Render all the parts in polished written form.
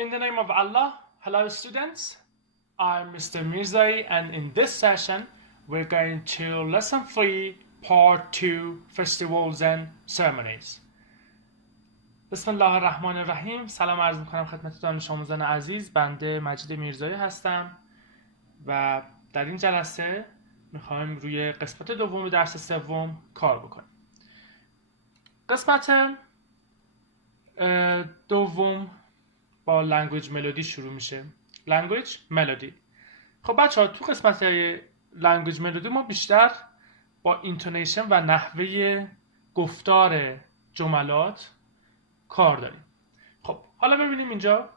In the name of Allah, hello students. I'm Mr. Mirzai and in this session we're going to lesson 3 part 2 festivals and ceremonies. بسم الله الرحمن الرحیم. سلام عرض میکنم خدمت دانش آموزان عزیز. بنده مجید میرزایی هستم و در این جلسه میخوایم روی قسمت دوم درس سوم کار بکنیم. قسمت دوم با language melody شروع میشه. language melody. خب بچه ها تو قسمت language melody ما بیشتر با intonation و نحوه گفتار جملات کار داریم. خب حالا ببینیم اینجا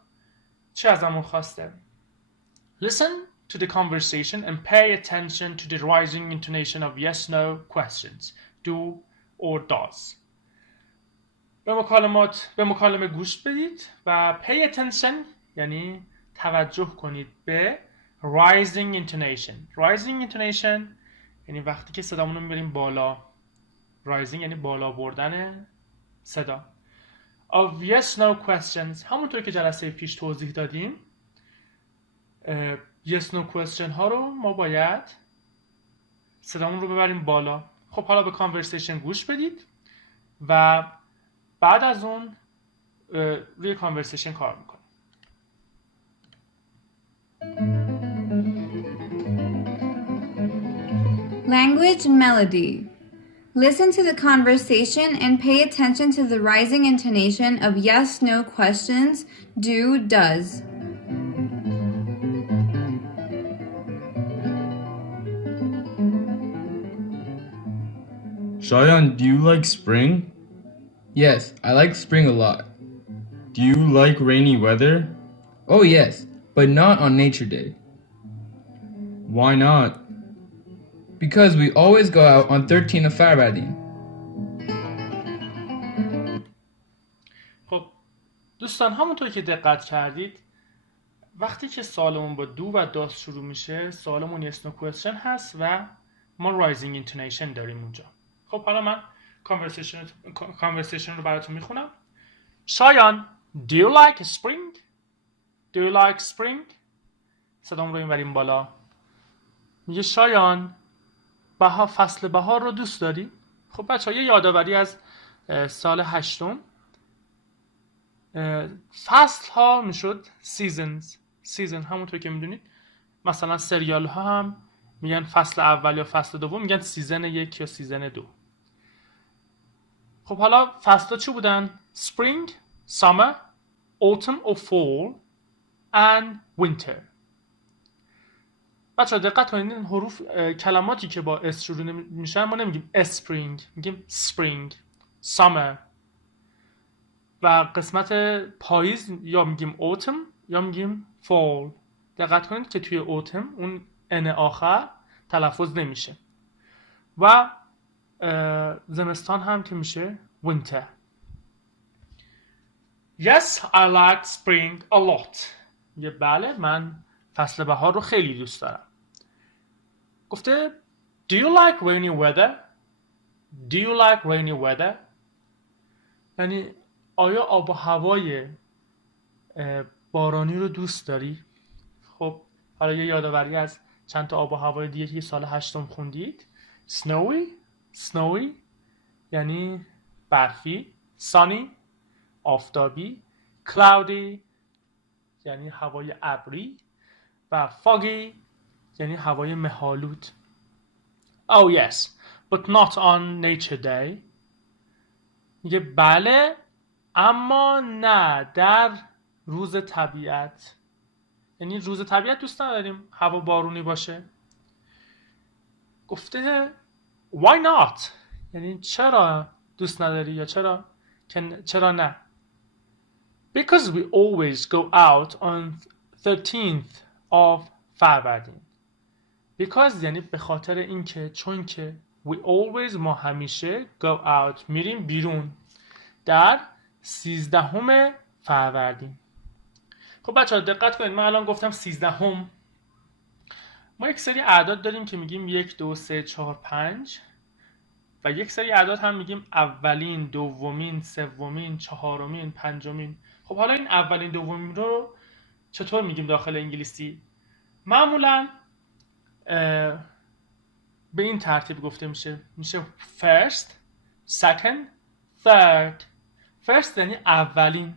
چه ازمون خواسته. Listen to the conversation and pay attention to the rising intonation of yes/no questions. Do or does. به مکالمه گوش بدید و pay attention یعنی توجه کنید به rising intonation. Rising intonation یعنی وقتی که صدامون رو میبریم بالا. rising یعنی بالا بردن صدا. Of yes/no questions همونطور که جلسه پیش توضیح دادیم yes/no question ها رو ما باید صدامون رو ببریم بالا. خب حالا به conversation گوش بدید و بعد از اون روی conversation کار میکنیم. Language melody. Listen to the conversation and pay attention to the rising intonation of yes/no questions, do, does. Shayan, do you like spring? Yes, I like spring a lot. Do you like rainy weather? Oh yes, but not on Nature Day. Why not? Because we always go out on 13 of Farbardin. خب دوستان همونطور که دقت کردید وقتی که سوالمون با دو و داز شروع میشه سوالمون yes/no question هست و ما rising intonation داریم اونجا. خب حالا من conversation رو براتون میخونم. شایان do you like spring? Do you like spring? صدام رو اینوریم بالا. میگه شایان فصل بهار رو دوست داری؟ خب بچه ها یه یادآوری از سال هشتم. فصل ها میشد season همونطور که میدونید مثلا سریال ها هم میگن فصل اول یا فصل دوم میگن سیزن 1 یا سیزن 2. خب حالا فصل ها چی بودن؟ spring, summer, autumn or fall and winter. بچه ها دقت کنید این حروف کلماتی که با اس شروع میشن ما نمیگیم spring میگیم spring, summer و قسمت پاییز یا میگیم autumn یا میگیم fall. دقت کنید که توی autumn اون ان آخر تلفظ نمیشه و زمستان هم که میشه winter. Yes, I like spring a lot. یه بله من فصل بهار رو خیلی دوست دارم. گفته Do you like rainy weather? Do you like rainy weather? یعنی آیا آب و هوای بارانی رو دوست داری؟ خب حالا یه یادآوری از چند تا آب و هوای دیگه که سال هشتم خوندید. Snowy یعنی برفی. Sunny آفتابی. Cloudy یعنی هوای ابری و foggy یعنی هوای مه‌آلود. Oh yes, but not on Nature Day. میگه بله اما نه در روز طبیعت. یعنی روز طبیعت دوست نداریم هوا بارونی باشه. گفته why not یعنی چرا دوست نداری یا چرا نه. Because we always go out on 13th of فروردین. Because یعنی به خاطر اینکه چون که we always ما همیشه go out میریم بیرون در 13 فروردین. خب بچه ها دقت کنید من الان گفتم 13. ما یک سری اعداد داریم که میگیم 1 2 3 4 5 و یک سری اعداد هم میگیم اولین، دومین، سومین، چهارمین، پنجمین. خب حالا این اولین دومین رو چطور میگیم داخل انگلیسی؟ معمولا به این ترتیب گفته میشه first, second, third. first یعنی اولین.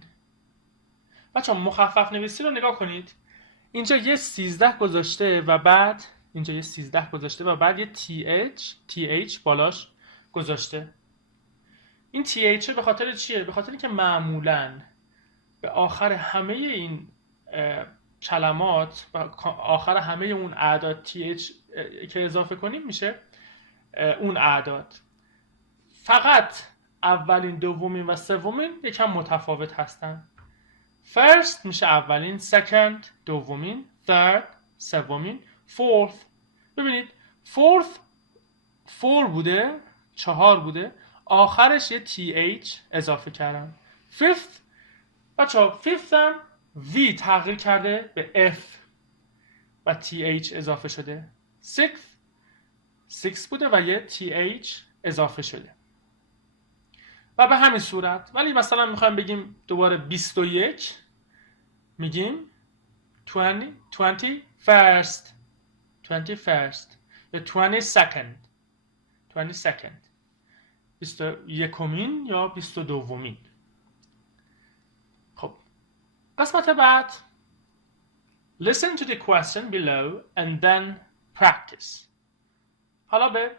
بچه مخفف نویسی رو نگاه کنید. اینجا یه 13 گذاشته و بعد اینجا یه 13 گذاشته و بعد یه th بالاش گذاشته. این th به خاطر چیه؟ به خاطر اینکه معمولاً به آخر همه این کلمات و آخر همه اون اعداد th که اضافه کنیم میشه اون اعداد. فقط اولین، دومین و سومین یکم متفاوت هستن. first میشه اولین، second دومین، third سومین، fourth. ببینید fourth 4 بوده، 4 بوده، آخرش یه th اضافه کردم. fifth بچه‌ها fifth هم v تغییر کرده به f و th اضافه شده. sixth 6 بوده و یه th اضافه شده و به همین صورت. ولی مثلا میخوایم بگیم دوباره 21 میگیم 21st یا 22nd 21مین یا 22مین. خب قسمت بعد listen to the question below and then practice. حالا به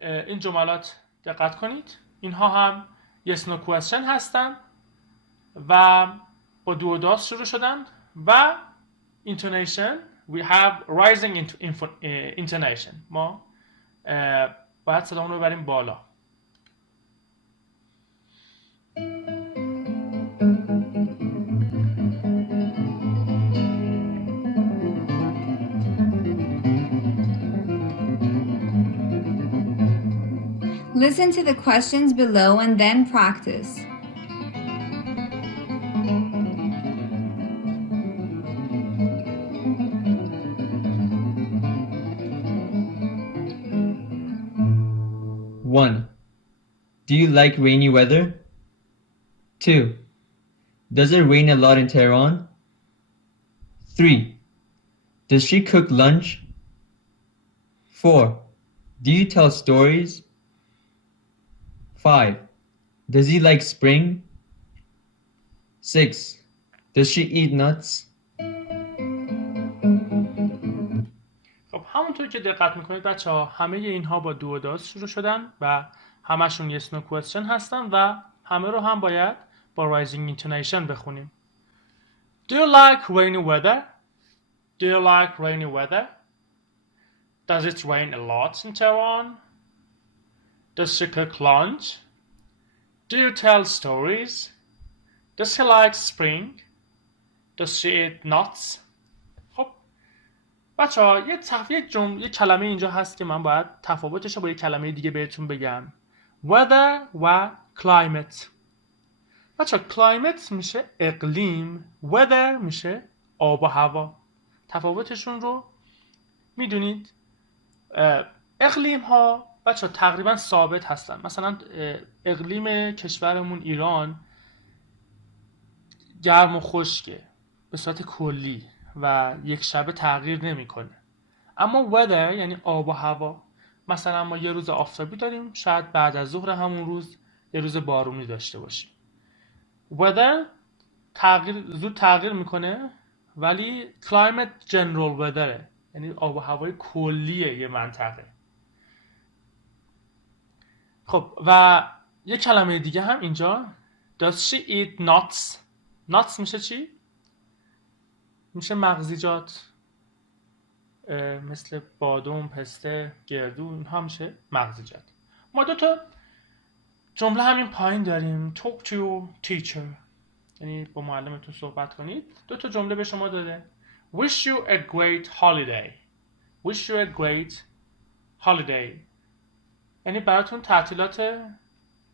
این جملات دقت کنید. اینها هم yes no question هستن و با دو و داز شروع شدن و intonation we have rising intonation. ما باید صدامون رو ببریم بالا. Listen to the questions below and then practice. One, do you like rainy weather? 2, does it rain a lot in Tehran? 3, does she cook lunch? 4, do you tell stories? 5, does he like spring? 6, does she eat nuts? خب همونطور که دقت میکنید بچه ها همه اینها با دو و داز شروع شدن و همشون yes no question هستن و همه رو هم باید با rising intonation بخونیم. Do you like rainy weather? Do you like rainy weather? Does it rain a lot in Tehran? Does she cook lunch? Do you tell stories? Does she like spring? Does she eat nuts? خب بچه ها یه کلمه اینجا هست که من باید تفاوتش رو با یه کلمه دیگه بهتون بگم. Weather و climate. بچه ها climate میشه اقلیم، weather میشه آب و هوا. تفاوتشون رو میدونید؟ اقلیم ها بچه ها تقریبا ثابت هستن. مثلا اقلیم کشورمون ایران گرم و خشکه به صورت کلی و یک شبه تغییر نمیکنه. اما weather یعنی آب و هوا. مثلا ما یه روز آفتابی داریم، شاید بعد از ظهر همون روز یه روز بارونی داشته باشیم. weather زود تغییر میکنه، ولی climate general weather یعنی آب و هوای کلیه یه منطقه. خب و یه کلمه دیگه هم اینجا does she eat nuts. nuts میشه چی؟ میشه مغزیجات مثل بادام، پسته، گردو، اینها میشه مغزیجات. ما دو تا جمله همین پایین داریم. talk to your teacher یعنی با معلمتون صحبت کنید. دو تا جمله به شما داده. wish you a great holiday. wish you a great holiday یعنی براتون تعطیلات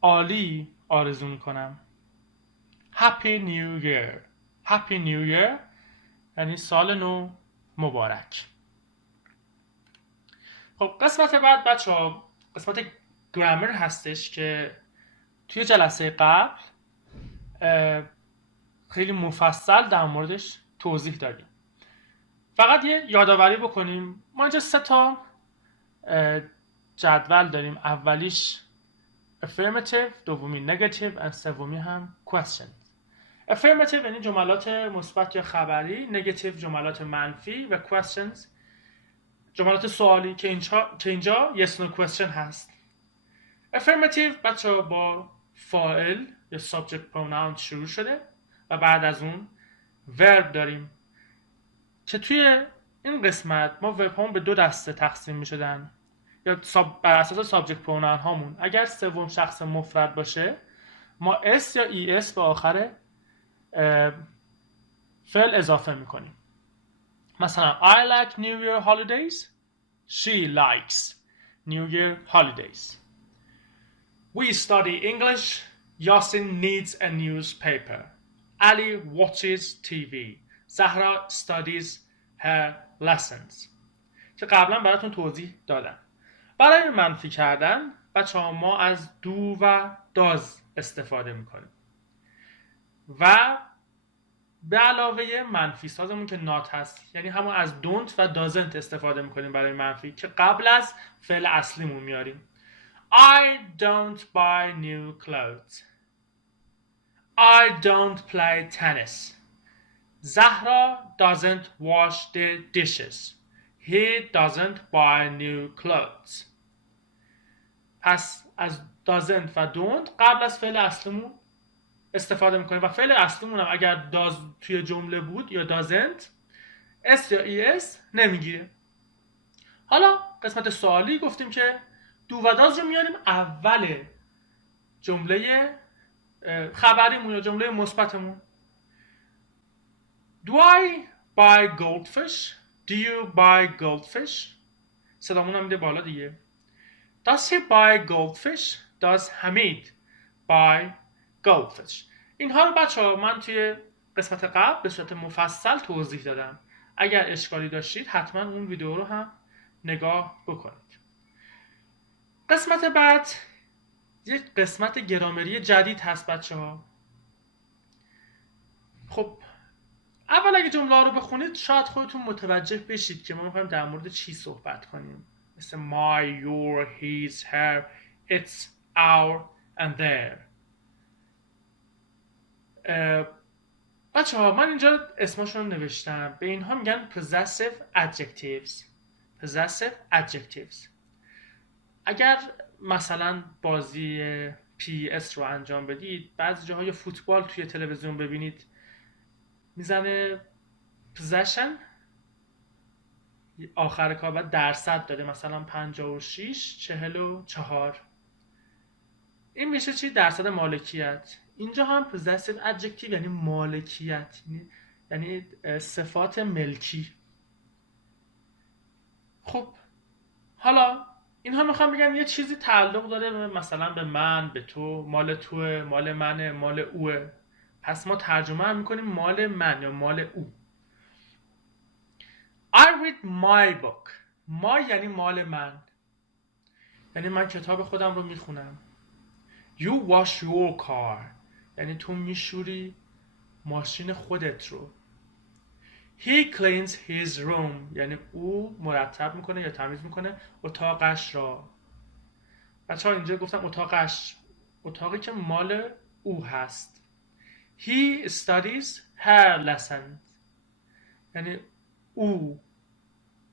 عالی آرزو میکنم. happy new year. happy new year یعنی سال نو مبارک. خب قسمت بعد بچه ها قسمت گرامر هستش که توی جلسه قبل خیلی مفصل در موردش توضیح دادیم. فقط یه یادآوری بکنیم. ما اینجا 3 تا جدول داریم. اولیش affirmative، دومی negative و سومی هم question. affirmative یعنی جملات مثبت یا خبری، negative جملات منفی و questions جملات سوالی که اینجا yes no question هست. affirmative بچه‌ها با فاعل یا subject pronoun شروع شده و بعد از اون verb داریم که توی این قسمت ما verb هامون به 2 دسته تقسیم می شدن یا بر اساس subject pronoun هامون. اگر سوم شخص مفرد باشه ما s یا es به آخر فعل اضافه می کنیم. مثلا I like New Year holidays. She likes New Year holidays. We study English. Yasin needs a newspaper. Ali watches TV. Zahra studies her lessons. که قبلا براتون توضیح دادم. برای منفی کردن بچه‌ها ما از دو و داز استفاده میکنیم و به علاوه منفی سازمون که نات هست، یعنی همون از don't و doesn't استفاده میکنیم برای منفی که قبل از فعل اصلیمون میاریم. I don't buy new clothes. I don't play tennis. Zahra doesn't wash the dishes. He doesn't buy new clothes. پس از doesn't و don't قبل از فعل اصلیمون استفاده میکنیم و فعل اصلیمون هم اگر does توی جمله بود یا doesn't s یا es نمیگیره. حالا قسمت سوالی گفتیم که دو و داز رو میاریم اول جمله خبریمون یا جمله مثبتمون. Do I buy goldfish? Do you buy goldfish? صدامون هم میده بالا دیگه. Does he buy goldfish? Does Hamid buy goldfish? اینها رو بچه‌ها من توی قسمت قبل به صورت مفصل توضیح دادم. اگر اشکالی داشتید حتما اون ویدیو رو هم نگاه بکنید. قسمت بعد یک قسمت گرامری جدید هست بچه‌ها. خب اول اگه جمله ها رو بخونید شاید خودتون متوجه بشید که ما می‌خوایم در مورد چی صحبت کنیم. مثل my, your, his, her, its, our and their. بچه ها من اینجا اسمشون رو نوشتم. به اینها میگن possessive adjectives. possessive adjectives. اگر مثلا بازی PS رو انجام بدید، بعضی جاهای فوتبال توی تلویزیون ببینید میزنه possession آخر کار بعد درصد داره، مثلا 56 44. این میشه چی؟ درصد مالکیت. اینجا هم possessive adjective یعنی مالکیت، یعنی صفات ملکی. خب حالا اینها میخوام بگم یه چیزی تعلق داره مثلا به من، به تو، مال توه، مال منه، مال اوه. پس ما ترجمه هم میکنیم مال من یا مال او. I read my book. my یعنی مال من، یعنی من کتاب خودم رو میخونم. You wash your car یعنی تو میشوری ماشین خودت رو. He cleans his room یعنی او مرتب میکنه یا تمیز میکنه اتاقش را. بچه‌ها اینجا گفتم اتاقش، اتاقی که مال او هست. He studies her lessons یعنی او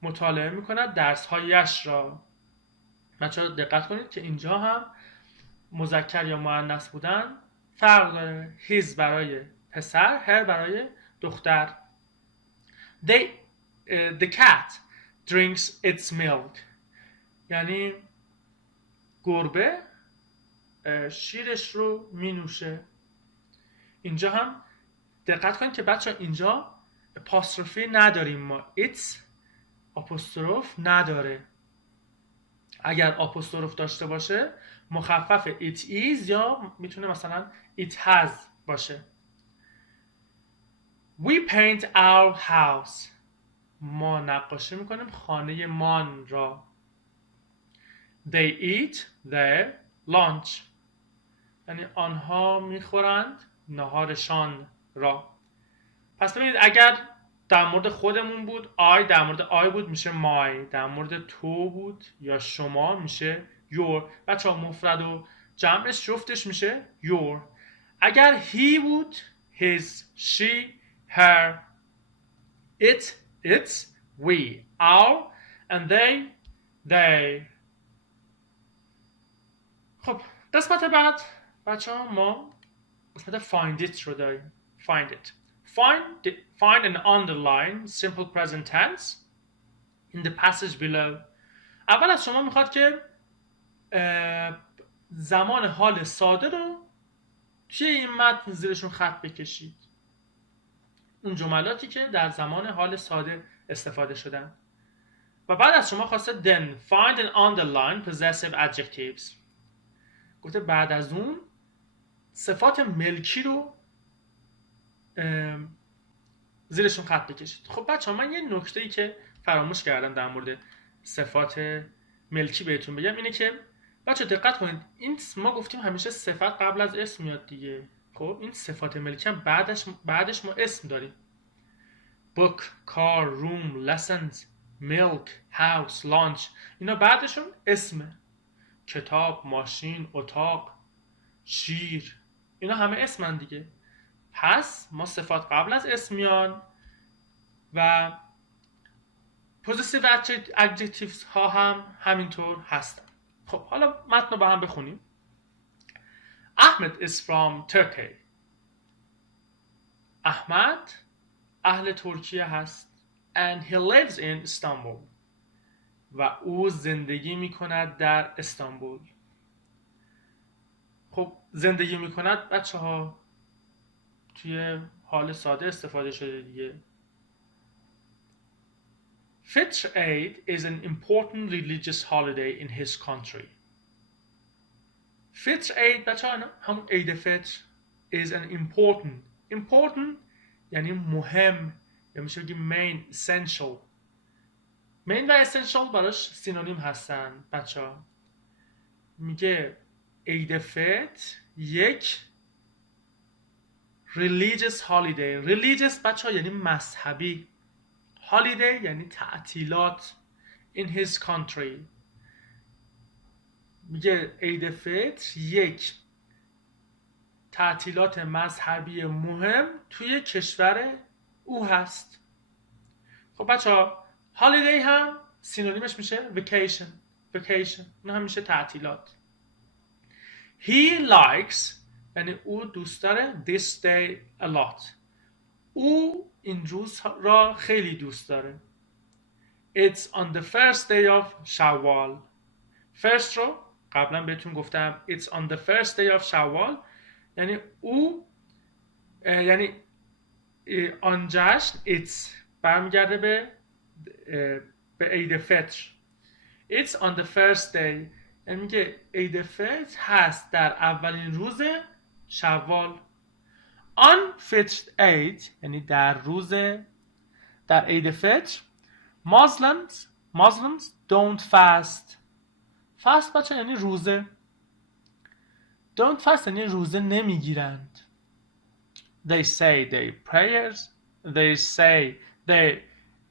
مطالعه میکنه درس‌هایش را. بچه‌ها دقت کنید که اینجا هم مذکر یا مؤنث بودن فرق داره. his برای پسر، her برای دختر. The cat drinks its milk یعنی گربه شیرش رو می نوشه. اینجا هم دقت کنید که بچه اینجا apostrophe نداریم ما. it's آپوستروف نداره. اگر آپوستروف داشته باشه مخفف it is یا میتونه مثلا it has باشه. We paint our house ما نقاشی میکنیم خانه مان را. They eat their lunch یعنی آنها میخورند نهارشان راه. پس ببینید اگر در مورد خودمون بود در مورد بود میشه my، در مورد تو بود یا شما میشه your. بچه ها مفرد و جمعش جفتش میشه your. اگر he بود his، she، her، its، we، our and they. خب قسمت بعد بچه ها ما قسمت find it رو داریم. find it. Find and underline simple present tense in the passage below. اول از شما میخواد که زمان حال ساده رو توی این متن زیرشون خط بکشید. اون جملاتی که در زمان حال ساده استفاده شدن. و بعد از شما خواسته then find and underline possessive adjectives. گفته بعد از اون صفات ملکی رو زیرشون خط بکشید. خب بچه ها من یه نکته‌ای که فراموش کردم در مورد صفات ملکی بهتون بگم اینه که بچه ها دقت کنید، این ما گفتیم همیشه صفت قبل از اسم میاد دیگه. خب این صفات ملکی هم بعدش ما اسم داریم. book، car، room، lessons، milk، house، lunch، اینا بعدشون اسمه. کتاب، ماشین، اتاق، شیر، اینا همه اسمن دیگه. پس ما صفات قبل از اسم میان و possessive adjectives ها هم همینطور هستن. خب حالا متن رو با هم بخونیم. Ahmed is from Turkey. احمد اهل ترکیه هست. And he lives in Istanbul. و او زندگی میکند در استانبول. خب زندگی میکند بچه ها توی حال ساده استفاده شده دیگه. Fitr Eid is an important religious holiday in his country. Fitr Eid بچه ها همون عید فطر is an important یعنی مهم یا میشه بگیم main، essential. main و essential براش سینونیم هستن بچه ها. میگه عید فطر یک religious holiday. religious بچه ها یعنی مذهبی. holiday یعنی تعطیلات. in his country. میگه عید فطر یک تعطیلات مذهبی مهم توی کشور او هست. خب بچه ها holiday هم سینونیمش میشه vacation. اون هم میشه تعطیلات. he likes یعنی او دوست داره this day a lot. او این روز را خیلی دوست داره. it's on the first day of شوال. first رو قبلا بهتون گفتم it's on the first day of شوال یعنی او یعنی آن جشن it's برمیگرده به عید فطر. it's on the first day یعنی میگه عید فطر هست در اولین روز شوال. on Fitr Eid یعنی در عید فطر Muslims don't fast. fast بچه یعنی روزه. don't fast یعنی روزه نمیگیرند. they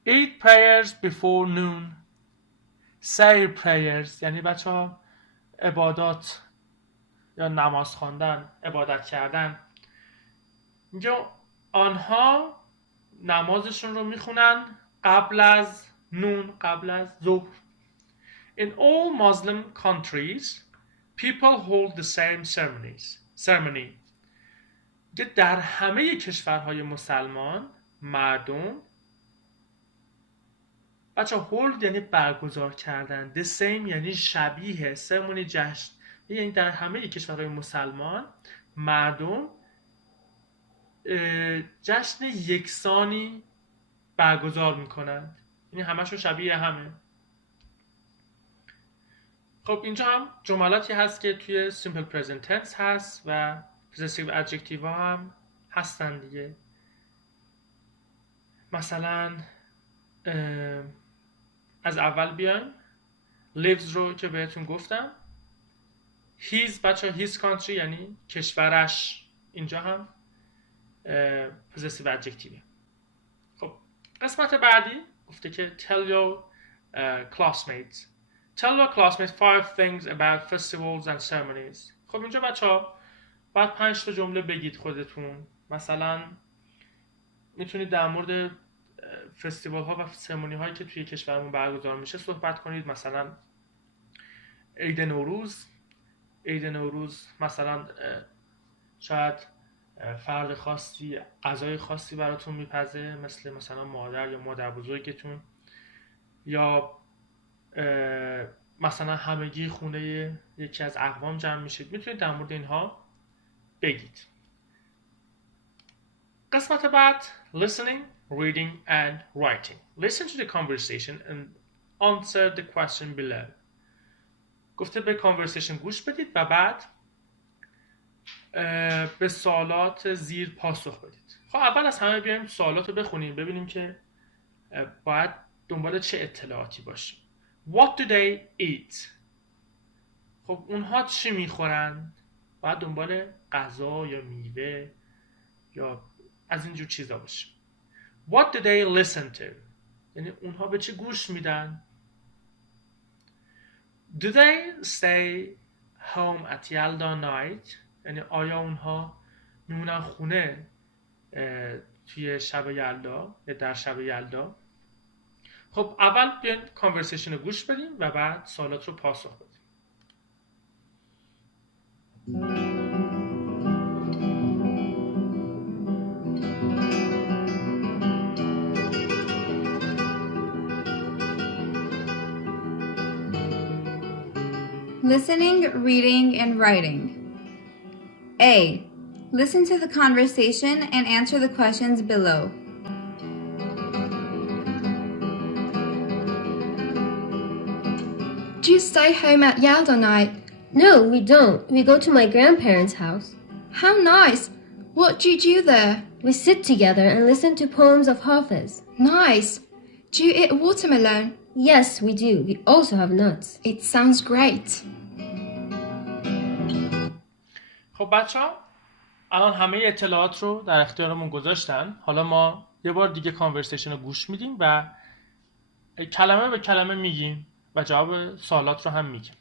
eat prayers before noon. say prayers یعنی بچه ها عبادات یا نماز خواندن، عبادت کردن. میگه آنها نمازشون رو میخونن قبل از نون، قبل از ظهر. In all Muslim countries people hold the same ceremony. در همه کشورهای مسلمان مردم بچه hold یعنی برگزار کردن، the same یعنی شبیه، ceremony جشن، یعنی در همه کشورهای مسلمان مردم جشن یکسانی برگزار میکنند. یعنی همشون شبیه همه. خب اینجا هم جملاتی هست که توی simple present tense هست و possessive adjective ها هم هستن دیگه. مثلا از اول بیایم lives رو که بهتون گفتم. his بچه his country یعنی کشورش. اینجا هم possessive adjective. خب قسمت بعدی گفته که tell your classmates. Tell your classmates 5 things about festivals and ceremonies. خب اینجا بچه‌ها باید 5 تا جمله بگید خودتون. مثلا میتونید در مورد فستیوال ها و سرمونی هایی که توی کشورمون برگزار میشه صحبت کنید. مثلا عید نوروز مثلا شاید فرد خاصی غذای خاصی براتون میپزه، مثلا مادر یا مادر بزرگتون، یا مثلا همگی خونه یکی از اقوام جمع میشید. میتونید در مورد اینها بگید. قسمت بعد listening, reading and writing. Listen to the conversation and answer the question below. گفته به conversation گوش بدید و بعد به سوالات زیر پاسخ بدید. خب اول از همه بیایم سوالات رو بخونیم ببینیم که باید دنبال چه اطلاعاتی باشیم. What do they eat? خب اونها چی میخورن؟ باید دنبال غذا یا میوه یا از اینجور چیزا باشه. What do they listen to? یعنی اونها به چه گوش میدن؟ Do they stay home at Yalda night? یعنی آیا اونها میمونن خونه توی شب یلدا یا در شب یلدا؟ خب اول بیاین کانورسیشن رو گوش بدیم و بعد سوالات رو پاسخ بدیم. Listening, reading, and writing. A. Listen to the conversation and answer the questions below. Do you stay home at Yalda night? No, we don't. We go to my grandparents' house. How nice! What do you do there? We sit together and listen to poems of Hafiz. Nice! Do you eat watermelon? Yes, we do. We also have nuts. It sounds great. خب بچه‌ها الان همه اطلاعات رو در اختیارمون گذاشتن. حالا ما یه بار دیگه کانورسیشن رو گوش میدیم و کلمه به کلمه میگیم و جواب سوالات رو هم میگیم.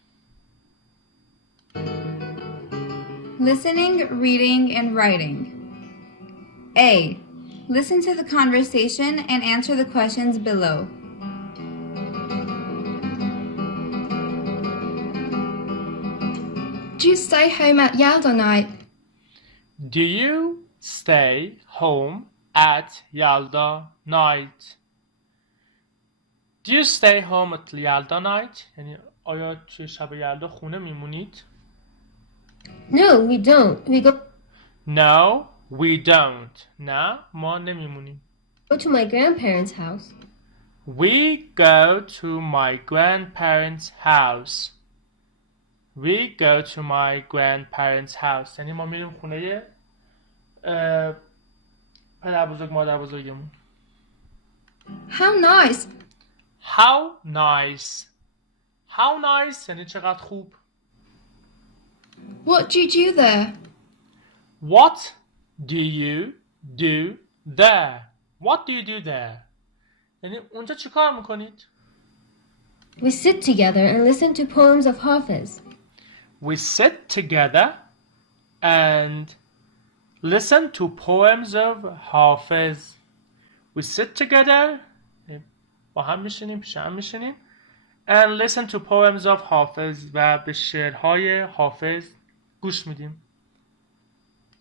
Listening, reading, and writing. A. Listen to the conversation and answer the questions below. Do you stay home at Yalda night? Do you stay home at Yalda night? Do you stay home at Yalda night? یعنی آیا توی شب یلدا خونه میمونید؟ No, we don't. We go No, we don't. نه ما نمیمونیم. to my grandparents' house. We go to my grandparents' house. We go to my grandparents' house. یعنی ما میریم خونه پدر بزرگ مادر بزرگمون. How nice! How nice. How nice یعنی چقدر خوب. What do you do there? What do you do there? What do you do there? یعنی اونجا چی کار میکنید؟ We sit together and listen to poems of Hafiz. We sit together and listen to poems of Hafiz. We sit together با هم میشینیم پیش هم میشینیم and listen to poems of Hafiz و به شعرهای حافظ گوش میدیم.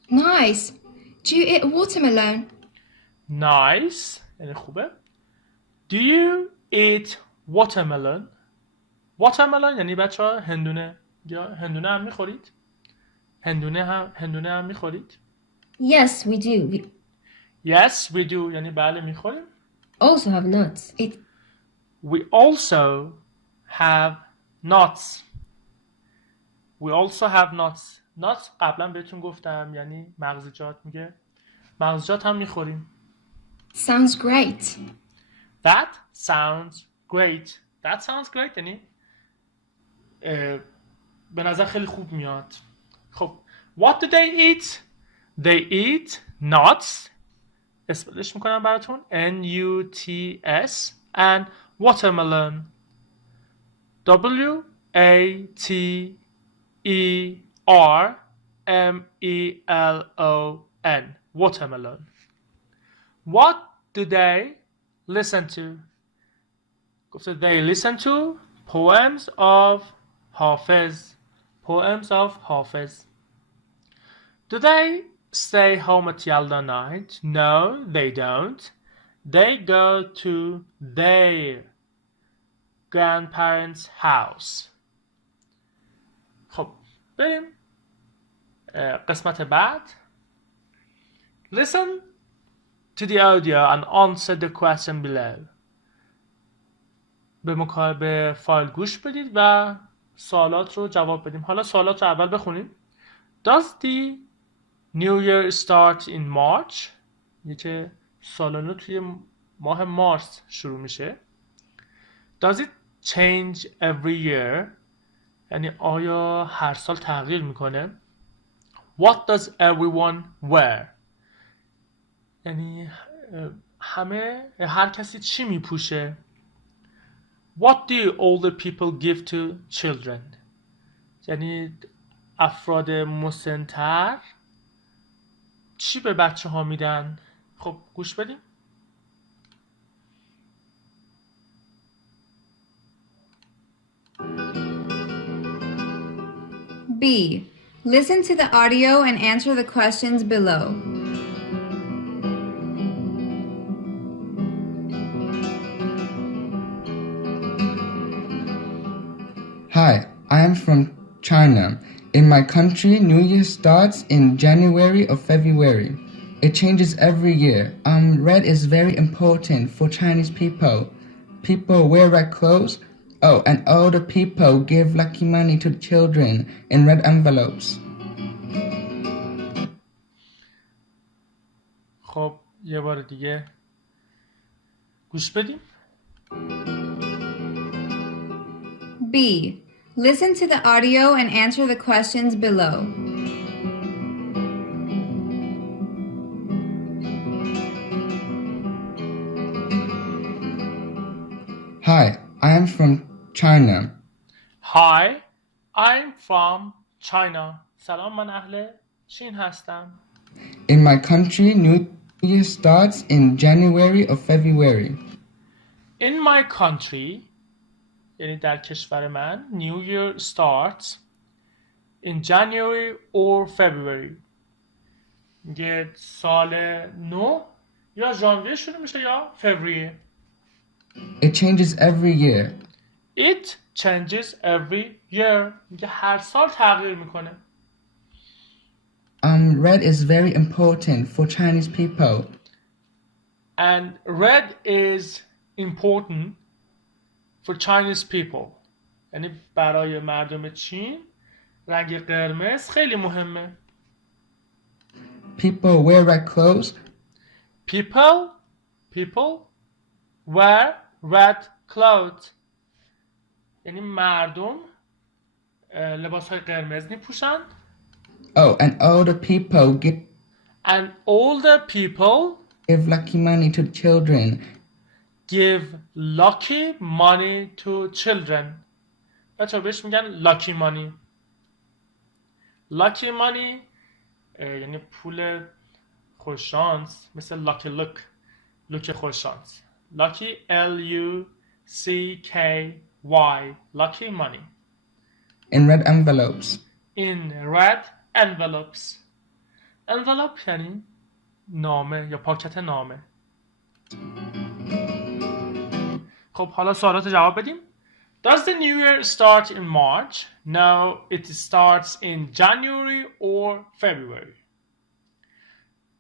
Nice! Do you eat watermelon? Nice یعنی خوبه. Do you eat watermelon? Watermelon یعنی بچه ها هندونه یا هندونه هم میخورید؟ هندونه هم میخورید؟ Yes, we do. We Yes we do یعنی بله میخوریم. also have nuts. We also have nuts. We also have nuts. Nuts قبلا بهتون گفتم یعنی مغزیجات میگه. مغزیجات هم میخوریم. Sounds great. That sounds great. That sounds great یعنی به نظر خیلی خوب میاد. خب What do they eat? They eat nuts اسپلش میکنم براتون N-U-T-S and watermelon W-A-T-E-R-M-E-L-O-N watermelon. What do they listen to? گفته they listen to poems of Hafiz. Poems of Hafiz. Do they stay home at Yalda night? No, they don't. They go to their grandparents' house. خب بریم قسمت بعد. Listen to the audio and answer the question below. به فایل گوش بدید و سوالات رو جواب بدیم. حالا سوالات رو اول بخونیم. Does the New Year start in March؟ یه که سال نو توی ماه مارس شروع میشه. Does it change every year؟ یعنی آیا هر سال تغییر میکنه؟ What does everyone wear؟ یعنی هر کسی چی میپوشه؟ What do older people give to children؟ یعنی افراد مسن‌تر چی به بچه ها میدن؟ خب گوش بدیم. B. Listen to the audio and answer the questions below. Hi, I am from China. In my country, New Year starts in January or February. It changes every year. Red is very important for Chinese people. People wear red clothes. Oh, and older people give lucky money to the children in red envelopes. خب یه بار دیگه گوش بدیم. B. Listen to the audio and answer the questions below. Hi, I am from China. Hi, I'm from China. سلام من اهل چین هستم. In my country, New Year starts in January or February. In my country یعنی در کشور من New Year starts in January or February. میگه سال نو یا ژانویه شروع میشه یا فوریه. It changes every year. It changes every year. میگه هر سال تغییر میکنه. Red is very important for Chinese people. And red is important for Chinese people. یعنی برای مردم چین رنگ قرمز خیلی مهمه. People wear red clothes. People wear red clothes. یعنی مردم لباس های قرمز میپوشند. Oh, and older people And older people give lucky money to children. give lucky money to children. بچه بهش میگن lucky money. Lucky money یعنی پول خوششانس مثل lucky look خوششانس. Lucky L-U-C-K-Y lucky money. In red envelopes. In red envelopes. Envelope یعنی نامه یا پاکت نامه. خب حالا سوالات جواب بدیم. Does the new year start in March? No, it starts in January or February.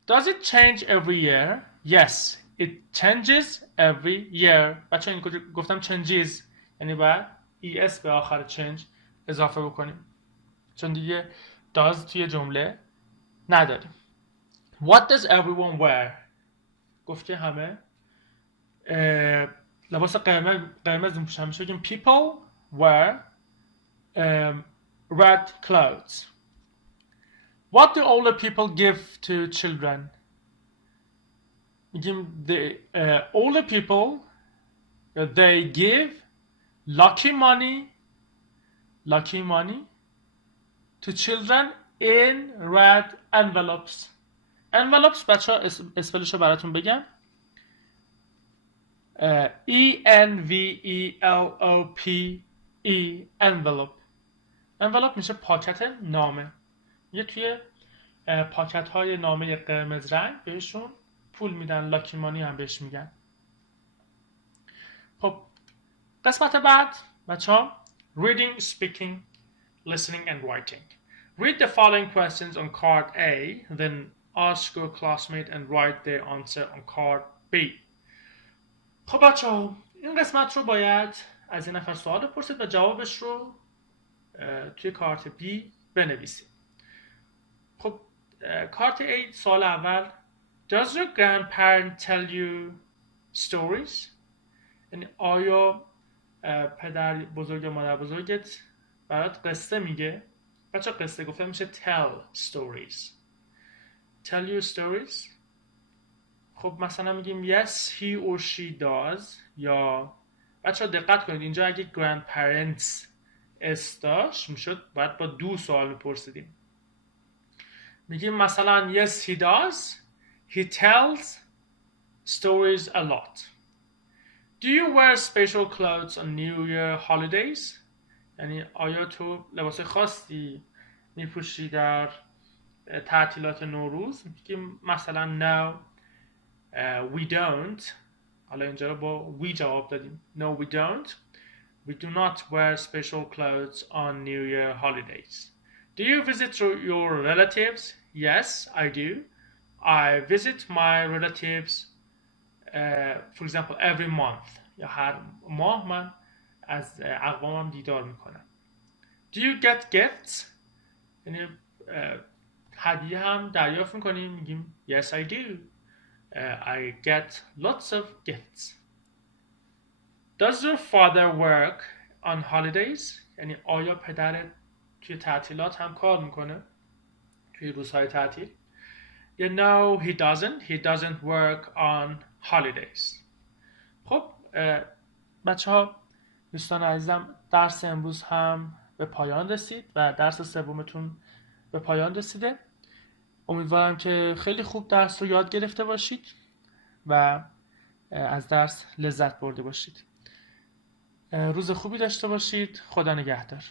Does it change every year? Yes, it changes every year. بچه این گفتم changes یعنی باید es به آخر change اضافه بکنیم چون دیگه does توی جمله نداریم. What does everyone wear? گفت که همه لباس قرمز میپوشن. همیشه بگیم people wear red clothes. What do older people give to children? میگیم older people they give lucky money to children in red envelopes. envelopes بچه ها اسپلش رو براتون بگم. ENVELOPE envelope. envelope میشه پاکت نامه. یه توی پاکت های نامه قرمز رنگ بهشون پول میدن. لاکی مانی هم بهش میگن. خب قسمت بعد بچه ها reading, speaking, listening and writing. Read the following questions on card A, then ask your classmate and write their answer on card B. خب بچه ها این قسمت رو باید از این نفر سوال بپرسید و جوابش رو توی کارت B بنویسید. خب کارت A سوال اول Does your grandparent tell you stories؟ یعنی آیا پدر بزرگ یا مادر بزرگت برات قصه میگه؟ بچه قصه گفته میشه tell stories. Tell you stories. خب مثلا میگیم yes he or she does یا بچه دقت کنید اینجا اگه grandparents اس داشت میشد باید با دو سوال بپرسیدیم. میگیم مثلا yes he does he tells stories a lot. Do you wear special clothes on New Year holidays؟ یعنی آیا تو لباس خاصی میپوشی در تعطیلات نوروز؟ میگیم مثلا no we don't. حالا اینجا رو با we جواب دادیم. No we don't. We do not wear special clothes on New Year holidays. Do you visit your relatives? Yes, I do. I visit my relatives for example every month. یا هر ماه من از اقوامم دیدار میکنم. Do you get gifts؟ یعنی هدیه هم دریافت میکنیم. میگیم yes I do. I get lots of gifts. Does your father work on holidays؟ یعنی آیا پدرت توی تعطیلات هم کار میکنه؟ توی روزهای تعطیل؟ Yeah, no, he doesn't. He doesn't work on holidays. خب بچه ها دوستان عزیزم درس امروز هم به پایان رسید و درس سومتون به پایان رسیده. امیدوارم که خیلی خوب درس رو یاد گرفته باشید و از درس لذت برده باشید. روز خوبی داشته باشید. خدا نگهدار.